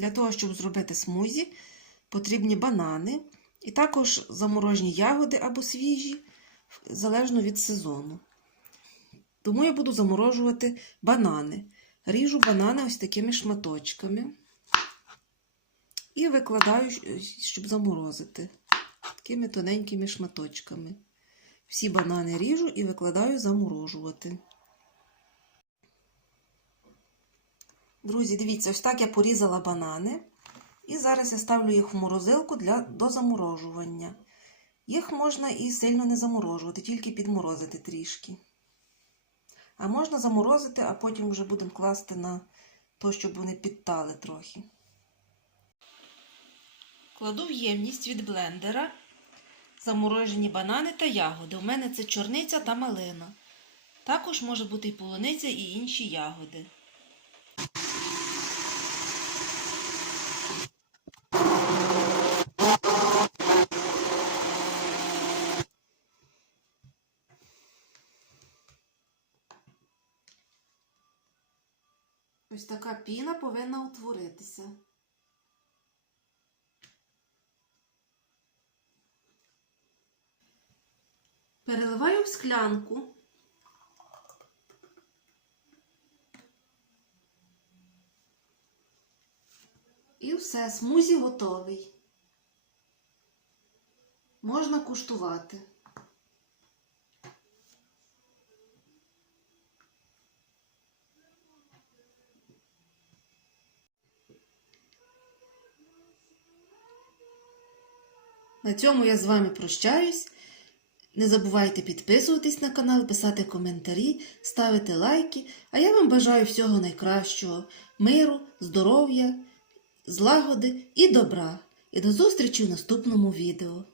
Для того, щоб зробити смузі, потрібні банани і також заморожені ягоди або свіжі, залежно від сезону. Тому я буду заморожувати банани. Ріжу банани ось такими шматочками і викладаю, щоб заморозити такими тоненькими шматочками. Всі банани ріжу і викладаю заморожувати. Друзі, дивіться, ось так я порізала банани. І зараз я ставлю їх в морозилку для дозаморожування. Їх можна і сильно не заморожувати, тільки підморозити трішки. А можна заморозити, а потім вже будемо класти на то, щоб вони підтали трохи. Кладу в ємність від блендера заморожені банани та ягоди. У мене це чорниця та малина. Також може бути і полуниця, і інші ягоди. Ось така піна повинна утворитися. Переливаю в склянку. І все, смузі готовий. Можна куштувати. На цьому я з вами прощаюсь. Не забувайте підписуватись на канал, писати коментарі, ставити лайки. А я вам бажаю всього найкращого, миру, здоров'я, злагоди і добра. І до зустрічі в наступному відео.